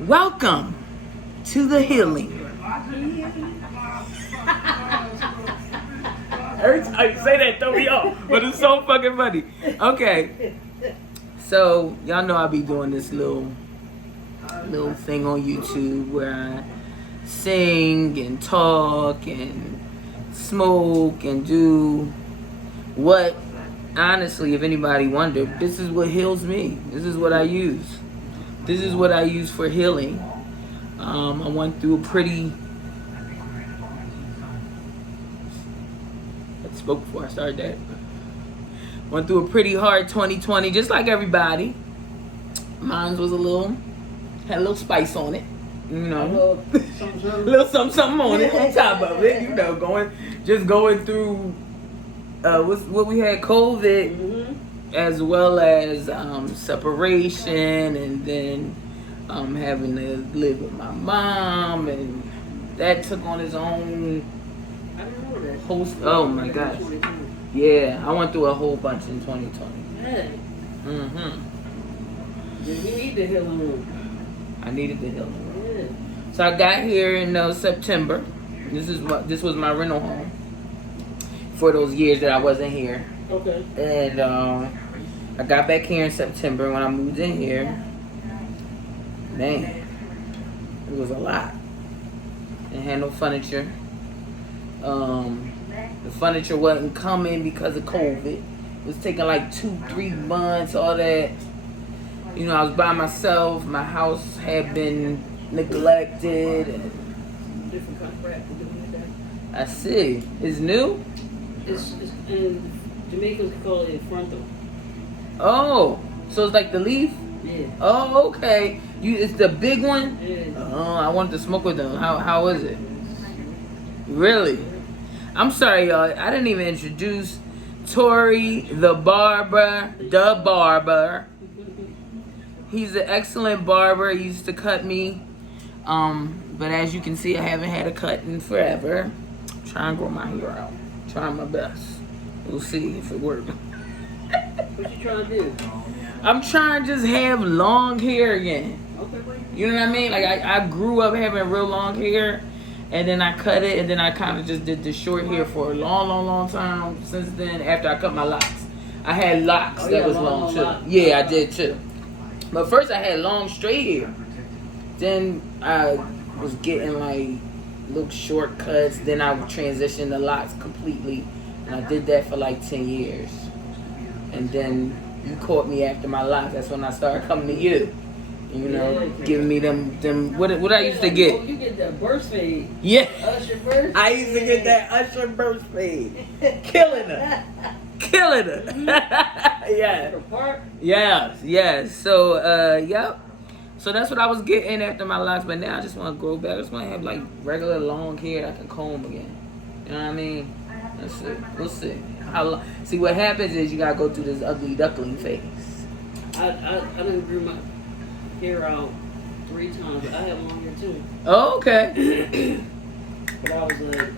Welcome to the healing. Every time you say that, throw me off. But it's so fucking funny. Okay. So, y'all know I be doing this little thing on YouTube where I sing and talk and smoke and do what, honestly, if anybody wondered, this is what heals me. This is what I use. This is what I use for healing. I went through a pretty... I spoke before I started that. Went through a pretty hard 2020, just like everybody. Mine was had a little spice on it. You know, a little something on it, on top of it. You know, going through what we had, COVID, as well as separation, and then having to live with my mom, and that took on its own host. Oh my gosh, yeah, I went through a whole bunch in 2020. Yeah. You need the healing room. I needed the healing room. Yeah. So I got here in September. This was my rental home for those years that I wasn't here. Okay. And I got back here in September. When I moved in here, man, it was a lot. Didn't have no furniture. The furniture wasn't coming because of COVID. It was taking like 2-3 months, all that. You know, I was by myself. My house had been neglected. And Different kind of crap. I see. It's new? It's in Jamaicans call it frontal. Oh, so it's like the leaf? Yeah. Oh, okay. It's the big one? Yeah. Oh, I wanted to smoke with them. How is it? Really? I'm sorry, y'all. I didn't even introduce Tory, the barber. He's an excellent barber. He used to cut me. But as you can see, I haven't had a cut in forever. I'm trying to grow my hair out. Trying my best. We'll see if it works. What you trying to do? I'm trying to just have long hair again. Okay. You know what I mean? Like I grew up having real long hair, and then I cut it, and then I kind of just did the short hair for a long time. Since then, after I cut my locks, I had locks that was long too. Locks. Yeah, I did too. But first I had long straight hair. Then I was getting like little shortcuts. Then I transitioned to locks completely, and I did that for like 10 years. And then you caught me after my locks. That's when I started coming to you. You know, giving me them what I used to get. Oh, you get that burst fade. Yeah. Usher burst. I used to get that Usher burst fade. Killing her. Yeah. Yes. So, yep. So that's what I was getting after my locks, but now I just want to grow back. I just want to have like regular long hair that I can comb again. You know what I mean? That's it. We'll see. See, what happens is you gotta go through this ugly duckling phase. I done grew my hair out 3 times. I have long hair too. Oh, okay. But I was like,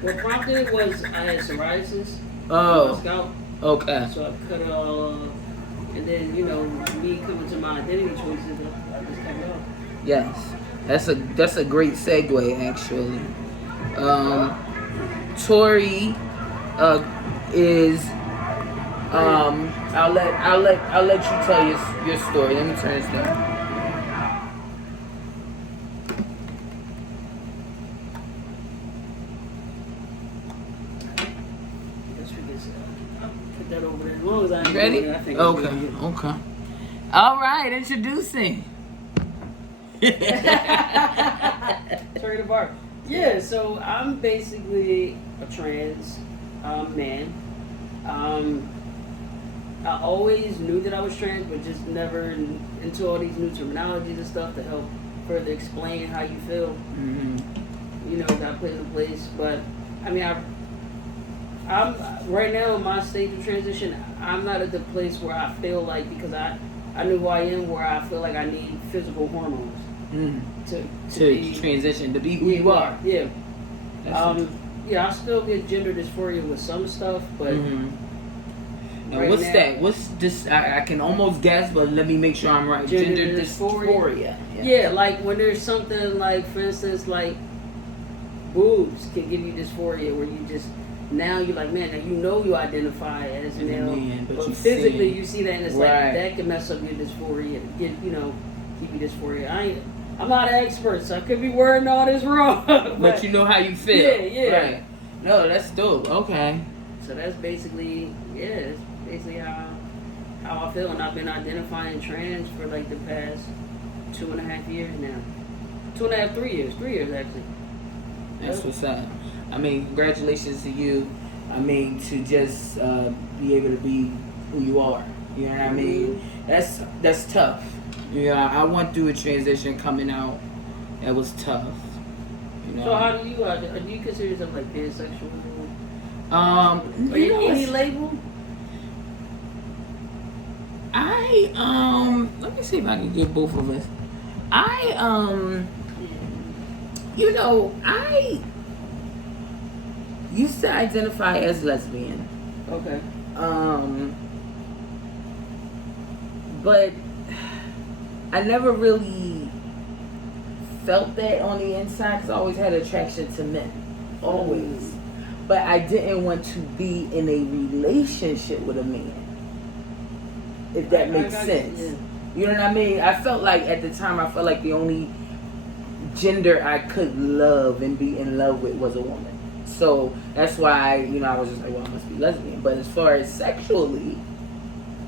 what prompted it was I had psoriasis. Oh. On my scalp. Okay. So I cut it all off. And then, you know, me coming to my identity choices, I just cut it off. Yes. That's a great segue, actually. Tory is I'll let you tell your story. Let me turn this down. Put that over there. As long as I You ready? I think Okay. All right, introducing. Tory the barber. Yeah, so I'm basically a trans man. I always knew that I was trans, but just never into all these new terminologies and stuff to help further explain how you feel. Mm-hmm. You know, that plays in place. But I mean, I'm right now in my stage of transition. I'm not at the place where I feel like, because I know who I am, where I feel like I need physical hormones to transition, to be who you are. Yeah. Yeah, I still get gender dysphoria with some stuff, but Now, what's that? What's this? I can almost guess, but let me make sure I'm right. Gender dysphoria. Yeah, like when there's something like, for instance, like boobs can give you dysphoria, where you just now you're like, man, now you identify as male, but physically you see that, and it's like that can mess up your dysphoria, give you dysphoria. I'm not an expert, so I could be wording all this wrong. but you know how you feel. Yeah. Right. No, that's dope. Okay. So that's basically how I feel, and I've been identifying trans for like the past 2.5 years now. 2.5, 3 years. 3 years actually. That's what's up. I mean, congratulations to you. I mean, to just be able to be who you are. You know what I mean? That's tough. Yeah, I went through a transition coming out. That was tough. You know? So how do you consider yourself like pansexual? Any label? Let me see if I can get both of us. I used to identify as lesbian. Okay. But I never really felt that on the inside because I always had attraction to men. Always. But I didn't want to be in a relationship with a man. If that makes sense. You know what I mean? I felt like at the time, the only gender I could love and be in love with was a woman. So that's why, I was just like, well, I must be lesbian. But as far as sexually,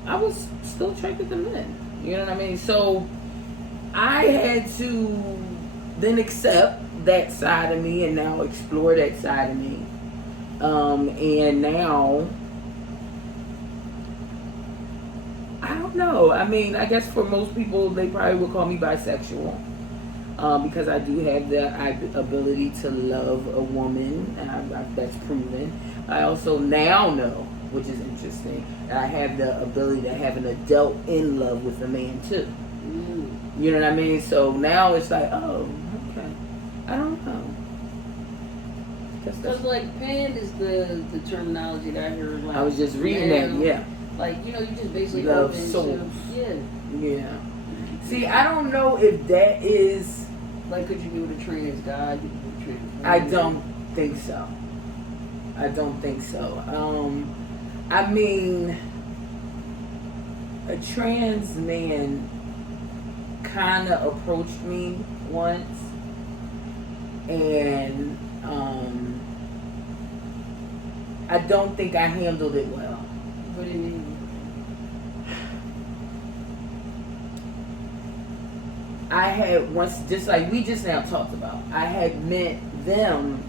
I was still attracted to men. You know what I mean? So I had to then accept that side of me and now explore that side of me. And now, I don't know. I mean, I guess for most people, they probably would call me bisexual. Because I do have the ability to love a woman. That's proven. I also now know, which is interesting, that I have the ability to have an adult in love with a man too. You know what I mean? So now it's like, oh, okay. I don't know. Because like pan is the terminology that I heard. Like, I was just reading that, yeah. Like, you just basically love souls. Yeah. See, I don't know if that is... Like, could you be with a trans guy? Could you be with a trans woman? I don't think so. I mean, a trans man kind of approached me once, and I don't think I handled it well. What do you mean? I had once, just like we just now talked about, I had met them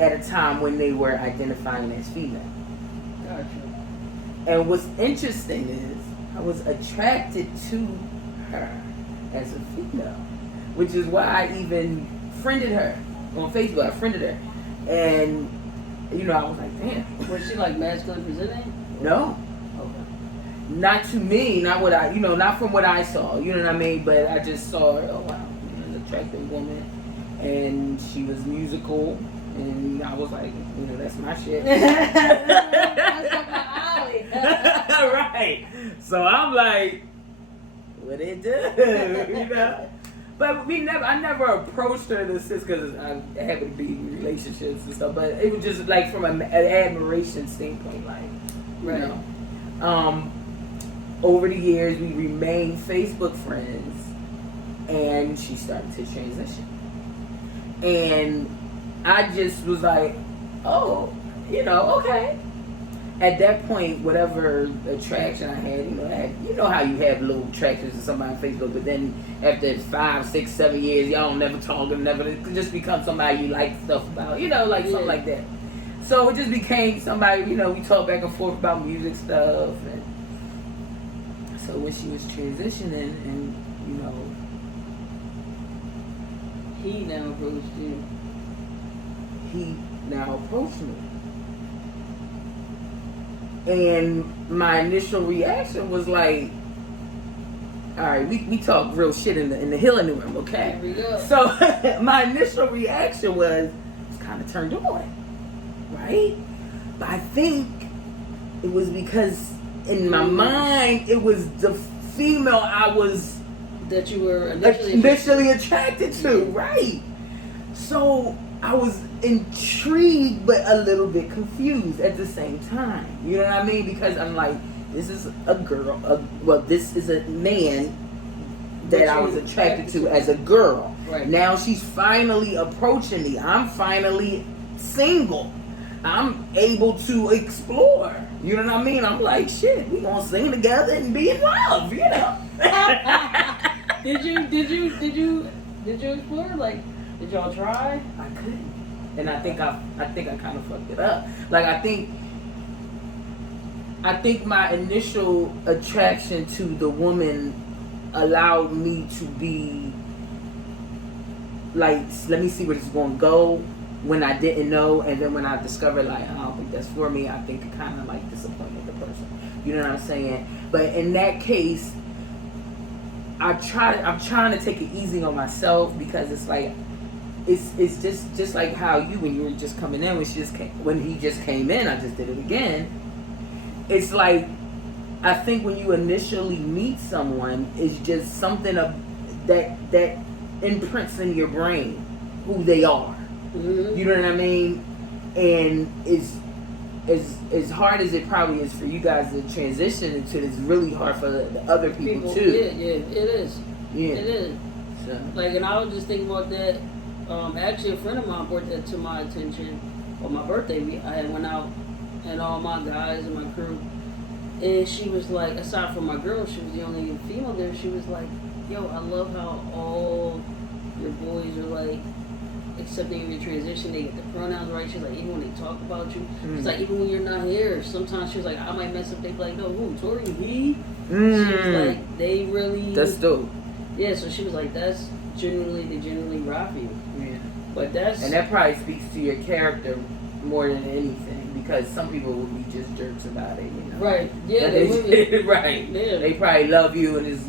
at a time when they were identifying as female. Gotcha. And what's interesting is I was attracted to her as a female, which is why I even friended her on Facebook. I friended her, and I was like, damn. Was she like masculine presenting? No. Not to me, not what I, not from what I saw, you know what I mean? But I just saw her, oh wow, an attractive woman, and she was musical, and I was like, that's my shit. That's up my alley. Right. So I'm like, what it do, But I never approached her to sis because I happened to be in relationships and stuff. But it was just like from an admiration standpoint, like, right. Over the years, we remained Facebook friends, and she started to transition. And I just was like, oh, okay. At that point, whatever attraction I had, you know how you have little attractions to somebody on Facebook, but then after 5, 6, 7 years, y'all don't never talk and never just become somebody you like stuff about, something like that. So it just became somebody, we talk back and forth about music stuff, and so when she was transitioning, and he now approached you. He now approached me, and my initial reaction was like, "All right, we talk real shit in the healing room, okay?" Here we go. So my initial reaction was kind of turned on, right? But I think it was because in my mind it was the female I was that you were initially attracted to, right? So I was intrigued but a little bit confused at the same time. You know what I mean? Because I'm like, this is a girl. This is a man that I was attracted to as a girl. Right. Now she's finally approaching me. I'm finally single. I'm able to explore. You know what I mean? I'm like, shit, we gonna sing together and be in love, you know. Did you explore? Like, did y'all try? I couldn't. And I think I kind of fucked it up. Like I think my initial attraction to the woman allowed me to be like, let me see where this is going to go, when I didn't know, and then when I discovered like, I don't think that's for me, I think it kind of like disappointed the person. You know what I'm saying? But in that case, I'm trying to take it easy on myself, because it's like, it's just like how you, when you were just coming in, when he just came in, I just did it again. It's like, I think when you initially meet someone, it's just something of that imprints in your brain who they are. Mm-hmm. You know what I mean? And it's as hard as it probably is for you guys to transition into, it's really hard for the other people too. Yeah, it is. Yeah, it is. So. Like, and I was just thinking about that. Actually, a friend of mine brought that to my attention on my birthday. I had went out and all my guys and my crew, and she was like, aside from my girl, she was the only female there. She was like, "Yo, I love how all your boys are like accepting of your transition. They get the pronouns right." She's like, even when they talk about you, she's like, even when you're not here, sometimes she was like, I might mess up. They be like, no, who? Tory? He? She was like, they really. That's dope. Yeah, so she was like, that's genuinely, they genuinely rock you. Yeah. But that's. And that probably speaks to your character more than anything, because some people would be just jerks about it, you know. Right. Yeah, they would. Right. Yeah. They probably love you, and it's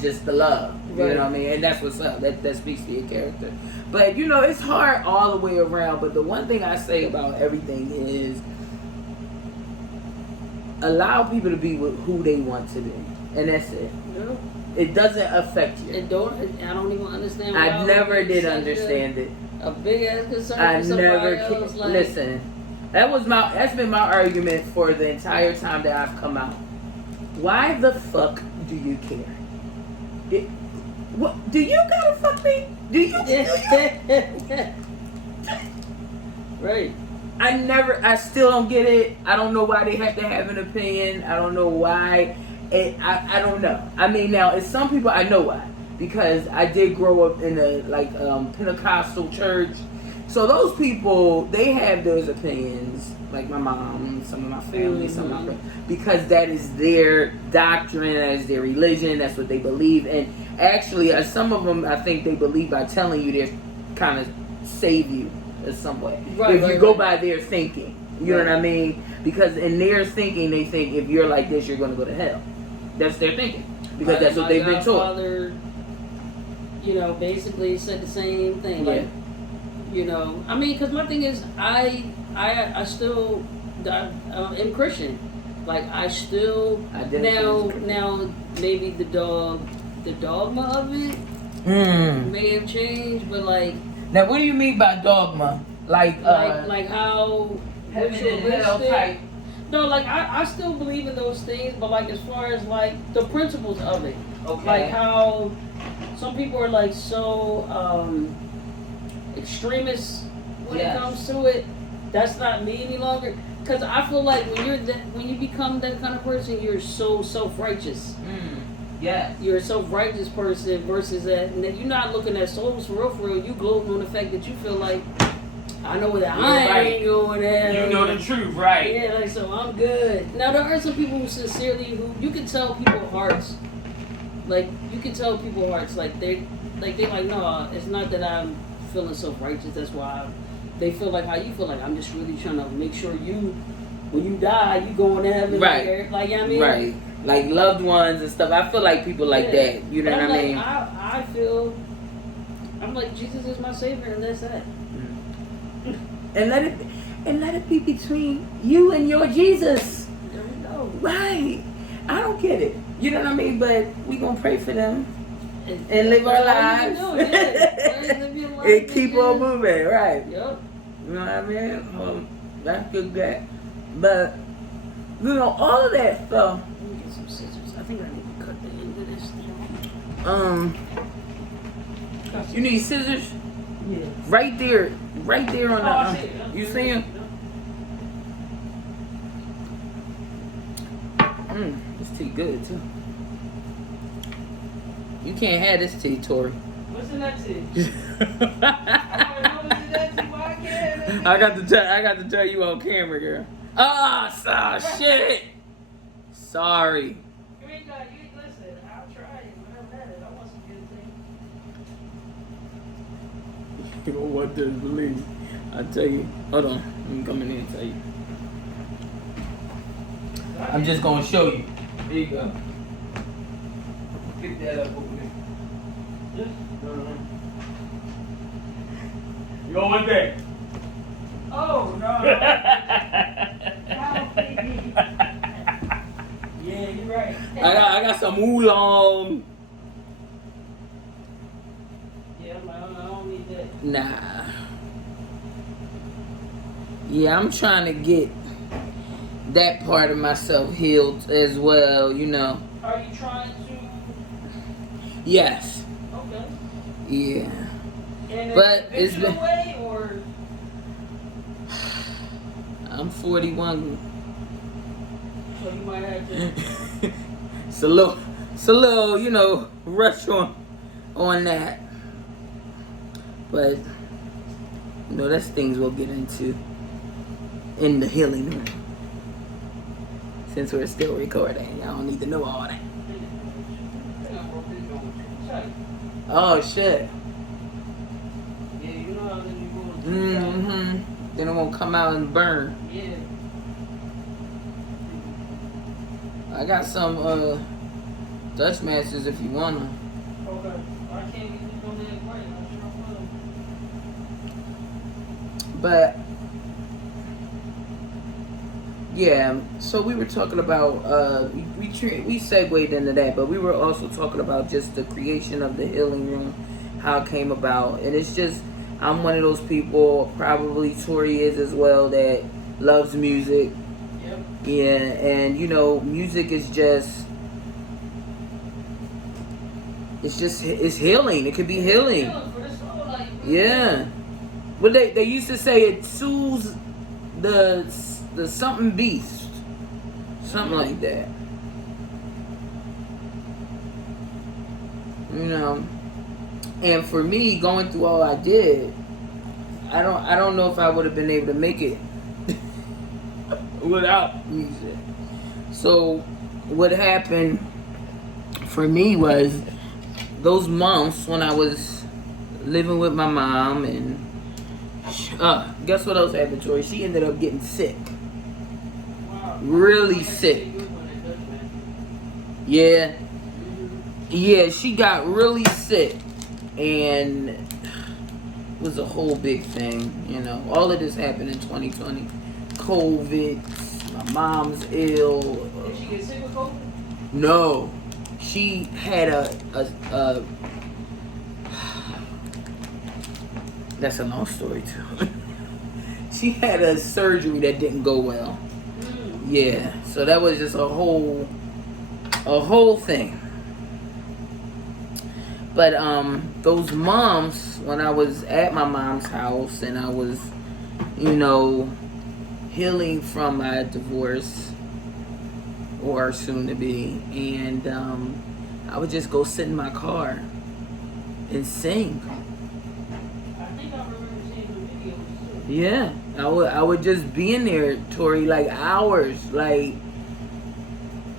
just the love. You Right. know what I mean? And that's what's up. That speaks to your character. But it's hard all the way around. But the one thing I say about everything is allow people to be who they want to be, and that's it. Yeah. It doesn't affect you. I don't even understand. I never did understand it. A big ass concern. I for never else, like, listen. That's been my argument for the entire time that I've come out. Why the fuck do you care? What do you gotta fuck me? Do you? Right. I still don't get it. I don't know why they have to have an opinion. I don't know why. I don't know. I mean, now, it's some people I know why. Because I did grow up in a Pentecostal church. So those people, they have those opinions. Like my mom, some of my family, some of my friends. Because that is their doctrine, that is their religion, that's what they believe. And actually, some of them, I think they believe by telling you they're kind of save you in some way. Right, if you go by their thinking. You know what I mean? Because in their thinking, they think if you're like this, you're going to go to hell. That's their thinking. Because that's what they've been taught. My godfather, basically said the same thing. Yeah. Like, I mean, because my thing is, I still am Christian. Like, I still now maybe the dogma of it may have changed, but like. Now, what do you mean by dogma? Like how heaven and hell type. No, like I still believe in those things, but like as far as like the principles of it, okay. Like how some people are like so extremist when it comes to it. That's not me any longer. Because I feel like when you become that kind of person, you're so self-righteous. Yeah. You're a self-righteous person versus that. And then you're not looking at souls for real. You gloating on the fact that you feel like, I know that I ain't going there. You know the truth, right? Yeah, like, so I'm good. Now, there are some people who who you can tell people's hearts. Like, you can tell people's hearts, like, they're like, no, it's not that I'm feeling self-righteous. That's why they feel like how you feel. Like, I'm just really trying to make sure when you die, you going to heaven. Right. Like, you know what I mean? Right. Like loved ones and stuff. I feel like people like that. You know what I mean? I feel, I'm like, Jesus is my savior, and that's that. And let it be between you and your Jesus. Right. I don't get it. You know what I mean? But we gonna pray for them and live our lives. And keep on moving, right? Yep. You know what I mean? That's good that. But you know, all of that stuff. Let me get some scissors. I think I need to cut the end of this. You need scissors? Yeah. Right there on the. You see him? This tea good too. You can't have this tea, Tory. What's in that tea? I got to tell you on camera, girl. Shit. Sorry. You ain't listen. I'll try it. Whatever that is. I want some good things. You don't want this, believe me. I tell you. Hold on. Let me come in here and tell you. I'm just gonna show you. There you go. Pick that up over there. Yes. You don't want that? Oh no. Yeah, you're right. I got some oolong. Yeah, I don't need that. Nah. Yeah, I'm trying to get that part of myself healed as well, you know. Are you trying to? Yes. Okay. Yeah. In But it's been way or I'm 41. so you might have to. It's a little, you know, rush on that. But you know, that's things we'll get into in the healing room. Since we're still recording, I don't need to know all that. Oh shit. Yeah, you know how then you go. Mm-hmm. Then it won't come out and burn. Yeah. I got some Dutch Masters if you want them. Okay. I can't get this on there right. I'm sure I will. But yeah, so we were talking about we segued into that, but we were also talking about just the creation of the healing room, how it came about, and it's just I'm one of those people, probably Tory is as well, that loves music. Yep. Yeah, and you know, music is just it's healing. It could be healing. Yeah. But they used to say it soothes the something beast. Something like that. You know. And for me, going through all I did, I don't know if I would have been able to make it without music. So what happened for me was those months when I was living with my mom, and guess what else happened, Tory? She ended up getting sick. Wow. Really sick. Yeah. Yeah, she got really sick. And it was a whole big thing, you know. All of this happened in 2020. COVID, my mom's ill. Did she get sick with COVID? No. She had a that's a long story too. She had a surgery that didn't go well. Yeah. So that was just a whole thing. But those months when I was at my mom's house and I was, you know, healing from my divorce, or soon to be, and I would just go sit in my car and sing. I think I remember seeing the videos too. Yeah, I would just be in there, Tory, like hours. Like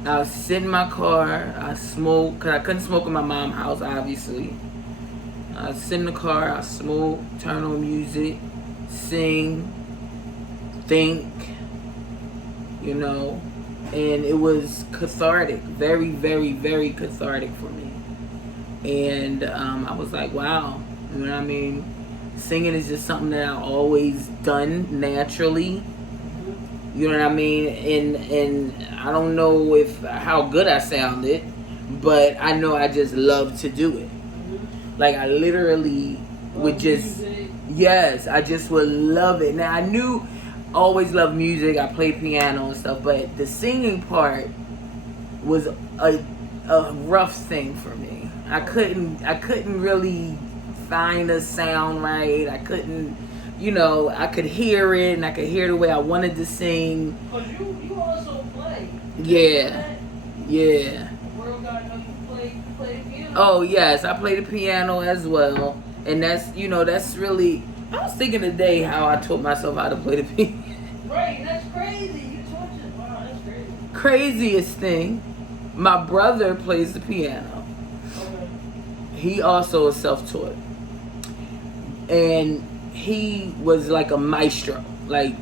I would sit in my car, I smoke, cause I couldn't smoke in my mom's house, obviously. I'd sit in the car, I smoke, turn on music, sing, think, you know, and it was cathartic, very, very, very cathartic for me. And I was like, wow, you know what I mean? Singing is just something that I've always done naturally. You know what I mean? And I don't know if how good I sounded, but I know I just love to do it. Like I literally would just, yes, I just would love it. Now I knew, always loved music. I played piano and stuff, but the singing part was a rough thing for me. I couldn't really find a sound right. I couldn't, I could hear it and I could hear the way I wanted to sing. Cause you also play. Yeah, yeah. World God know you play the piano. Oh yes, I play the piano as well, and that's really. I was thinking today how I taught myself how to play the piano. Right, that's crazy. You taught it. Wow, that's crazy. Craziest thing, my brother plays the piano. Okay. He also is self-taught, and he was like a maestro, like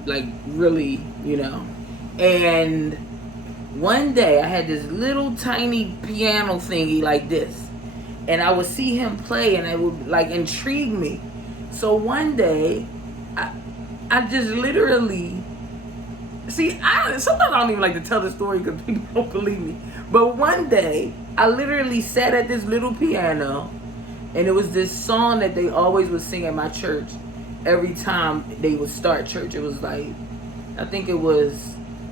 really, And one day I had this little tiny piano thingy like this, and I would see him play, and it would like intrigue me. So one day, I just literally sometimes I don't even like to tell the story because people don't believe me. But one day, I literally sat at this little piano, and it was this song that they always would sing at my church every time they would start church. It was like, I think it was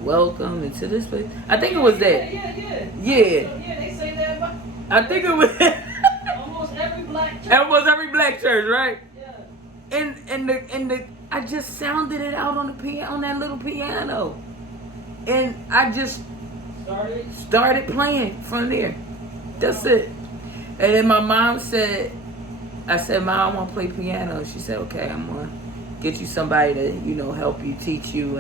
"Welcome into this place." I think it was that. Yeah. Yeah. They say that about I think it was almost every black church. almost every black church, right? Yeah. And I just sounded it out on the piano, on that little piano, and I just started playing from there. That's it. And then my mom said, I said, "Mom, I want to play piano." She said, "Okay, I'm gonna get you somebody to help you, teach you."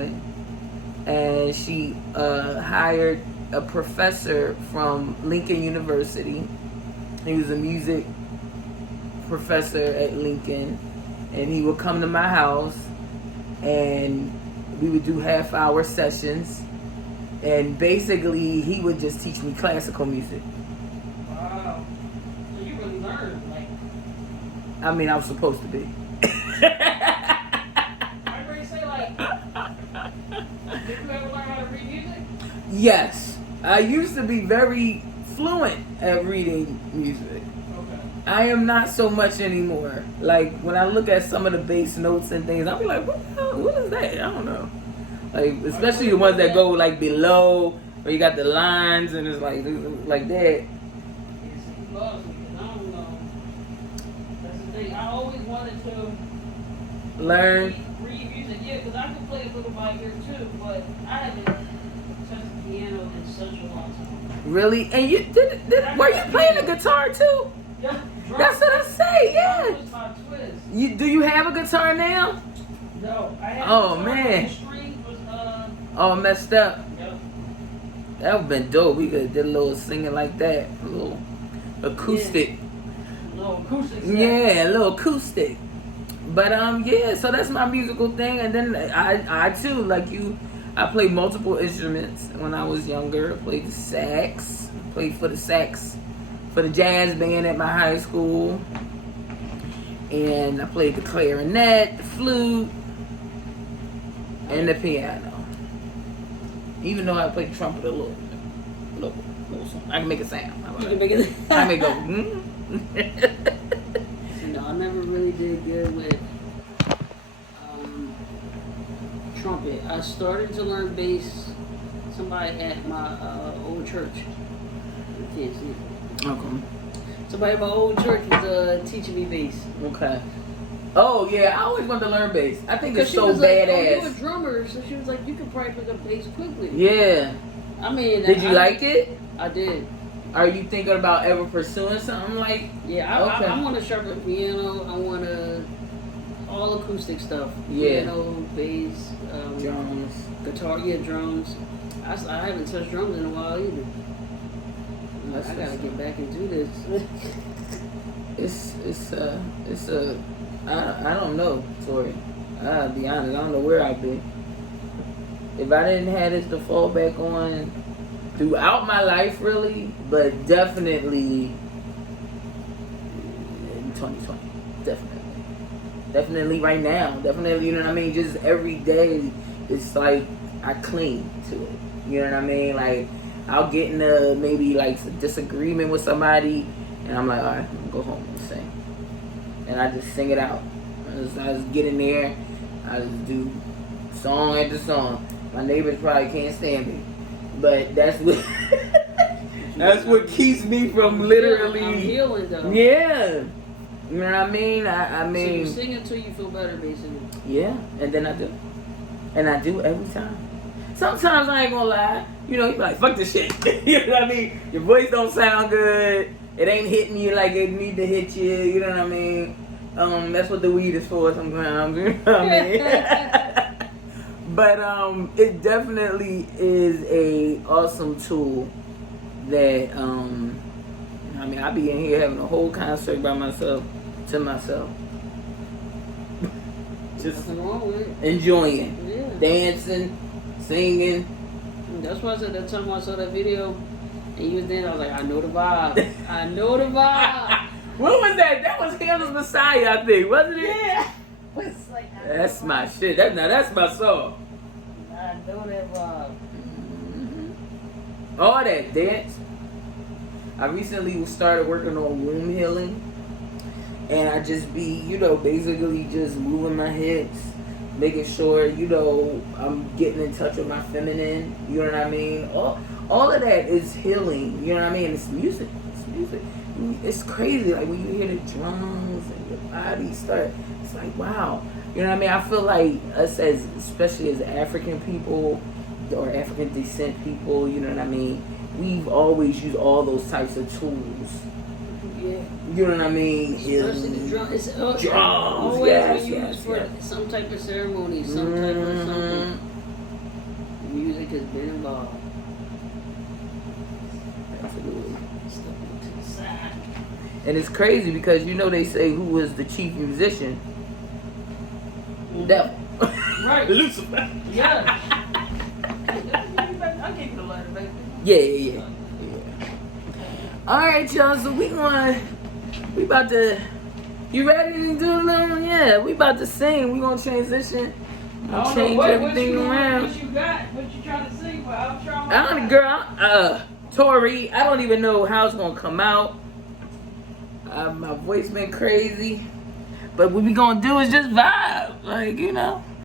And she hired a professor from Lincoln University. He was a music professor at Lincoln, and he would come to my house, and we would do half-hour sessions, and basically he would just teach me classical music. Wow. So you really learned, I mean, I was supposed to be. I already say did you ever learn how to read music? Yes, I used to be very fluent at reading music. Okay. I am not so much anymore. Like when I look at some of the bass notes and things, I'll be like, what the hell? What is that? I don't know. Like especially the ones that go like below, where you got the lines and it's like that. Yeah, see, you lost me because I don't know. That's the thing. I always wanted to Learn. read music. Yeah, because I can play a little by ear too, but I haven't touched the piano in such a long time. Really? And you did were you playing the guitar too? Yeah. That's what I say. Yeah. Was my twist. Do you have a guitar now? No, I had Oh, a guitar, man. the string was All messed up. Yep. That would've been dope. We could did a little singing like that, a little acoustic. Yeah. No acoustic. Yeah, a little acoustic. But yeah. So that's my musical thing, and then I too, like you, I played multiple instruments when I was younger. I played the sax. I played for the jazz band at my high school, and I played the clarinet, the flute, and the piano. Even though I played the trumpet a little song. I can make a sound. You can make it. I may go. No, I never really did good with trumpet. I started to learn bass. Somebody at my old church. You can't see it. Okay. Somebody at my old church was teaching me bass. Okay. Oh yeah, I always wanted to learn bass. I think it's She so was like, badass. "Oh, you're a drummer," so she was like, "You can probably pick up bass quickly." Yeah. I mean, Did you like it? I did. Are you thinking about ever pursuing something like? Yeah, I want to sharpen sharpen piano. I want to all acoustic stuff. Yeah. Piano, bass, Drums. guitar. Yeah, drums. I haven't touched drums in a while either. That's I gotta what's get up. back into this. It's I don't know, Tory. I'll be honest, I don't know where I'd be. If I didn't have this to fall back on throughout my life, really, but definitely in 2020. Definitely right now. Definitely, you know what I mean? Just every day, it's like I cling to it. You know what I mean? Like, I'll get in a maybe like a disagreement with somebody, and I'm like, all right, I'm gonna go home and sing, and I just sing it out. I just get in there. I just do song after song. My neighbors probably can't stand me, but that's what that's what keeps me from literally. I'm healing though. Yeah, you know what I mean. I mean, so you sing until you feel better, basically. Yeah, and then I do, and I do every time. Sometimes I ain't gonna lie, you know, you be like, fuck this shit. You know what I mean? Your voice don't sound good. It ain't hitting you like it need to hit you. You know what I mean? That's what the weed is for sometimes. You know what I mean? But it definitely is a awesome tool that I mean, I be in here having a whole concert by myself, to myself. Just enjoying, dancing, singing. That's why I said that time I saw that video and you was there, I was like, I know the vibe. I know the vibe. What was that? That was Hannah's Messiah, I think, wasn't it? Yeah. That's my shit. That's my song. I know that vibe. Mm-hmm. All that dance. I recently started working on womb healing. And I just be, you know, basically just moving my hips, making sure, you know, I'm getting in touch with my feminine, you know what I mean? All of that is healing, you know what I mean? It's music. It's music. It's crazy, like when you hear the drums and your body start, it's like, wow. You know what I mean? I feel like us as, especially as African people or African descent people, you know what I mean? We've always used all those types of tools. Yeah. You know what I mean? Especially the drum. It's drums, always yes, used for some type of ceremony, some type of something. Music has been involved. Absolutely. Step to the side. And it's crazy because you know they say who was the chief musician? Mm-hmm. Devil. Right. Lucifer. Yeah. I'll give you the letter, baby. Yeah. All right, y'all. So we about to. You ready to do a little? Yeah, we about to sing. We gonna transition. Change everything around. What you got? What you trying to sing for? I'm trying. I'm a girl. Tory. I don't even know how it's gonna come out. My voice been crazy, but what we gonna do is just vibe, like, you know.